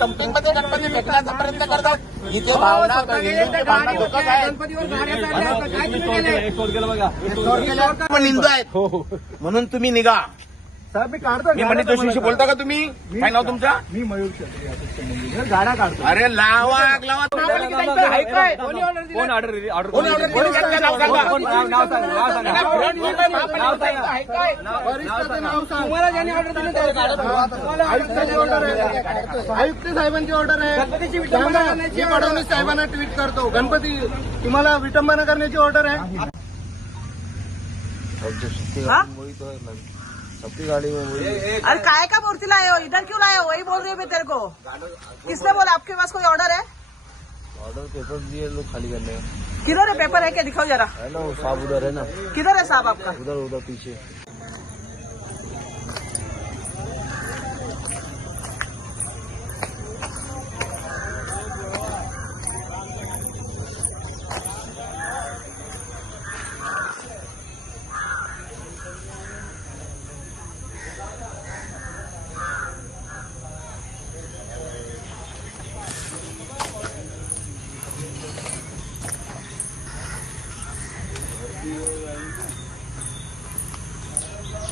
Dumping मध्ये गणपती फेकण्याचा प्रयत्न करतात। इथे भावना हिंदूंची भावना दुखत आहे, पण हिंदू आहेत म्हणून तुम्ही निघा। साहेब मी काढतो, मी मनीष जोशीशी बोलता का तुम्ही? काय नाव तुमचं? मी मयूर क्षत्रिय गाड्या काढतो। अरे लावा आग लावा। कोण ऑर्डर तुम्हाला ज्यांनी ऑर्डर दिली आयुक्ताची ऑर्डर आहे, आयुक्त साहेबांची ऑर्डर आहे। मी फडणवीस साहेबांना ट्विट करतो, गणपती तुम्हाला विटंबना करण्याची ऑर्डर आहे। अपनी गाड़ी में वही। अरे काय का मूर्ति लाए हो, इधर क्यों लाए हो? वही बोल रही हूँ मैं तेरे को। किसने बोला? आपके पास कोई ऑर्डर है? ऑर्डर पेपर दिए लोग खाली करने का। किधर है पेपर? है क्या? दिखाओ जरा। है ना वो साहब उधर है ना, किधर है साहब आपका? उधर उधर पीछे।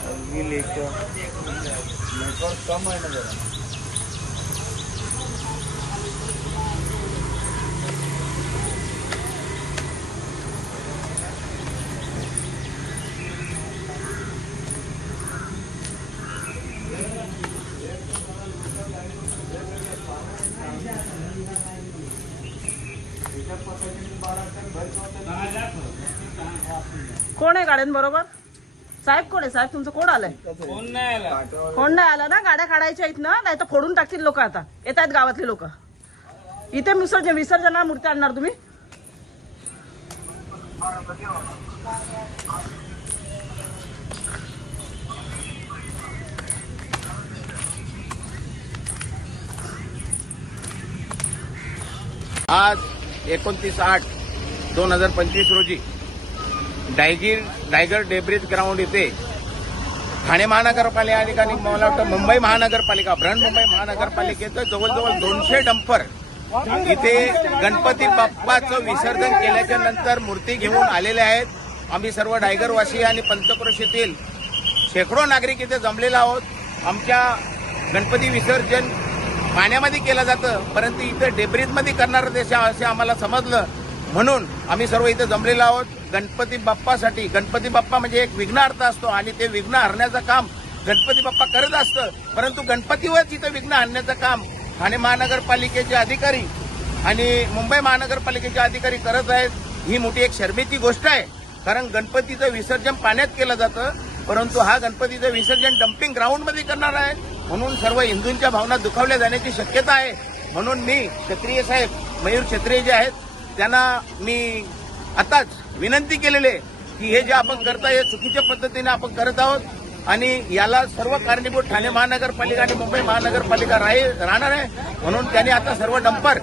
अभी लेकर नेटवर्क कम है ना जरा। कोण आहे गाड्यांबरोबर? साहेब कोण आहे? साहेब तुमचं कोण आलंय? कोण नाही आलं ना? गाड्या काढायच्या आहेत ना, नाही तर फोडून टाकतील लोक। आता येत आहेत गावातली लोक। इथे विसर्जनाला मूर्ती आणणार तुम्ही? आज 29/8/2025 रोजी डायगर डेब्रिज ग्राउंड येथे ठाणे महानगरपालिका आणि मला वाटतं मुंबई महानगरपालिका, बृहन्मुंबई महानगरपालिकेचं जवळजवळ 200 डंपर इथे गणपती बाप्पाचं विसर्जन केल्याच्या नंतर मूर्ती घेऊन आलेले आहेत। आम्ही सर्व डायगरवासी आणि पंचक्रोशीतील शेकडो नागरिक इथे जमलेलो आहोत। आमच्या गणपती विसर्जन पाण्यामध्ये केलं जातं, परंतु इथे डेब्रिजमध्ये करणार ते असे आम्हाला समजलं, म्हणून आम्ही सर्व इथे जमलेलो आहोत गणपती बाप्पासाठी। गणपती बाप्पा म्हणजे एक विघ्नहर्ता असतो आणि ते विघ्न हरण्याचं काम गणपती बाप्पा करत असतं, परंतु गणपतीवरच इथं विघ्न आणण्याचं काम ठाणे महानगरपालिकेचे अधिकारी आणि मुंबई महानगरपालिकेचे अधिकारी करत आहेत। ही मोठी एक शर्मेची गोष्ट आहे, कारण गणपतीचं विसर्जन पाण्यात केलं जातं, परंतु हा गणपतीचं विसर्जन डम्पिंग ग्राउंडमध्ये करणार आहे, म्हणून सर्व हिंदूंच्या भावना दुखावल्या जाण्याची शक्यता आहे। म्हणून मी क्षत्रिय साहेब मयूर क्षत्रिय जे आहेत त्यांना मी आताच विनंती केलेली आहे की हे जे आपण करताय हे चुकीच्या पद्धतीने आपण करत आहोत आणि याला सर्व कारणीभूत ठाणे महानगरपालिका आणि मुंबई महानगरपालिका राहणार आहे, म्हणून त्यांनी आता सर्व डंपर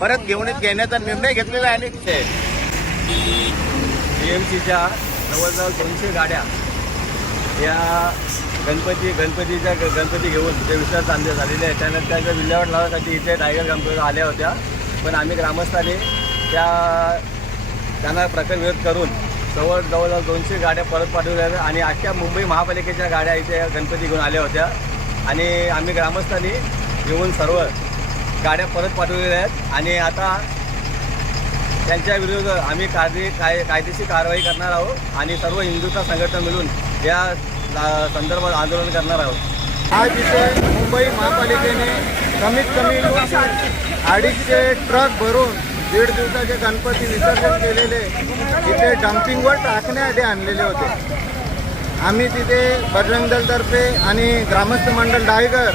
परत घेण्याचा निर्णय घेतलेला आहे। आणि बीएमसीच्या जवळजवळ 200 गाड्या या गणपती घेऊन ते विसर्जन झालेले आहेत। त्यानंतर त्याचं विल्हेवाट लावण्यासाठी इथे टायगर गणपती आल्या होत्या, पण आम्ही ग्रामस्थांनी त्यांना प्रकरण विरोध करून जवळजवळ 200 गाड्या परत पाठवल्या आणि अख्ख्या मुंबई महापालिकेच्या गाड्या इथे गणपती घेऊन आल्या होत्या आणि आम्ही ग्रामस्थांनी येऊन सर्व गाड्या परत पाठवलेल्या आहेत आणि आता त्यांच्या विरुद्ध आम्ही कायदेशीर कारवाई करणार आहोत आणि सर्व हिंदुत्व संघटना मिळून या संदर्भात आंदोलन करणार आहोत। आज इथे मुंबई महापालिकेने कमीत कमी 250 ट्रक भरून 1.5 दिवसाचे गणपती विसर्जन केलेले इथे डम्पिंगवर टाकण्यासाठी आणलेले होते। आम्ही तिथे बजरंग दलतर्फे आणि ग्रामस्थ मंडळ डायगर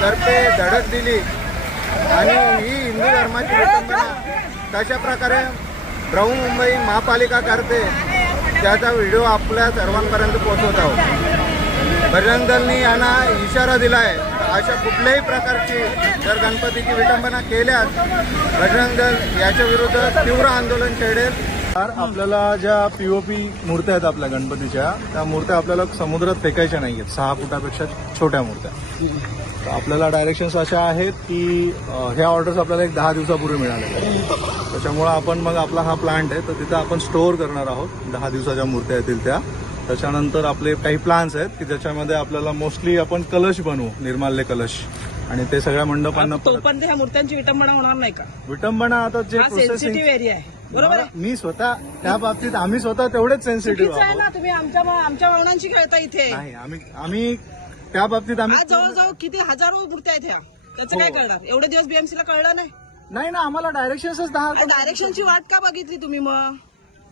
तर्फे धडक दिली आणि ही हिंदू धर्माची विटंबना कशा प्रकारे बृहन्मुंबई महापालिका करते त्याचा व्हिडिओ आपल्या सर्वांपर्यंत पोहोचवत आहोत। बजरंग दलनी यांना इशारा दिला आहे, अशा कुठल्याही प्रकारची जर गणपतीची विटंबना केल्यास बजरंग दल याच्या विरुद्ध तीव्र आंदोलन छेडेल आपल्याला ज्या पीओपी मूर्त्या आहेत आपल्या गणपतीच्या, त्या मूर्त्या आपल्याला समुद्रात फेकायच्या नाही आहेत, 6 फुटापेक्षा छोट्या मूर्त्या. तर आपल्याला डायरेक्शन्स अशा आहेत की ह्या ऑर्डर्स आपल्याला एक 10 दिवसापूर्वी मिळालेल्या आहेत. त्याच्यामुळे आपण मग आपला हा प्लांट आहे तर तिथं आपण स्टोअर करणार आहोत 10 दिवसाच्या मूर्त्या येतील त्या. त्याच्यानंतर आपले काही प्लान्स आहेत की ज्याच्यामध्ये आपल्याला मोस्टली आपण कलश बनवू, निर्माल्य कलश, आणि ते सगळ्या मंडपांना तोपर्यंत ह्या मूर्त्यांची विटंबना होणार नाही का? विटंबना आता जे हा सेन्सिटिव्ह एरिया आहे, बरोबर आहे? मी स्वतः त्या बाबतीत आम्ही स्वतः तेवढेच सेन्सिटिव्ह चुकीचं आहे आहोत. ना, तुम्ही आमच्या भावनांशी खेळता इथे. नाही, आम्ही त्या बाबतीत आम्ही आज जवळजवळ किती हजारो मूर्त्या आहेत ह्या, त्याचं काय करणार? एवढे दिवस बीएमसीला कळलं नाही? नाही ना, आम्हाला डायरेक्शन्सच 10. डायरेक्शनची वाट का बघितली तुम्ही मग?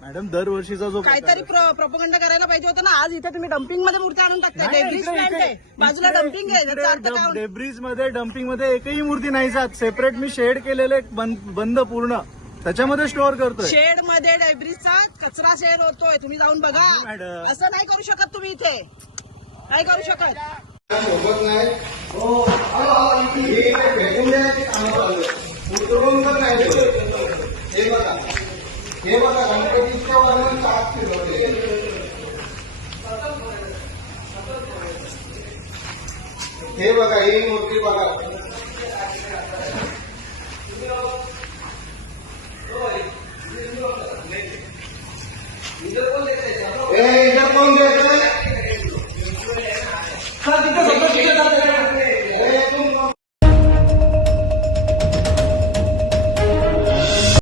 मॅडम दरवर्षीचा जो काहीतरी प्रोपगंडा करायला पाहिजे होतं ना. आज इथे तुम्ही डम्पिंग मध्ये मूर्त्या आणून टाकताय. डेब्रिज प्लांट आहे, बाजूला डम्पिंग आहे, त्याचा अर्थ काय होणार? डेब्रिज मध्ये डम्पिंग मध्ये एकही मूर्ती नाही जात. सेपरेट मी शेड केलेले बंद पूर्ण त्याच्यामध्ये स्टोअर करतोय. शेड मध्ये डेब्रिजचा कचरा शेड होतोय, तुम्ही जाऊन बघा. मॅडम. असं नाही करू शकत तुम्ही इथे, नाही करू शकत. सोबत नाही फेकून द्यायची कामं चालू आहेत. उतरवून पण नाही देत. हे बघा गणपतीच्या वरून 7 फिरवले. हे बघा, ही मूर्ती बघा. इधर कोण देत आहे?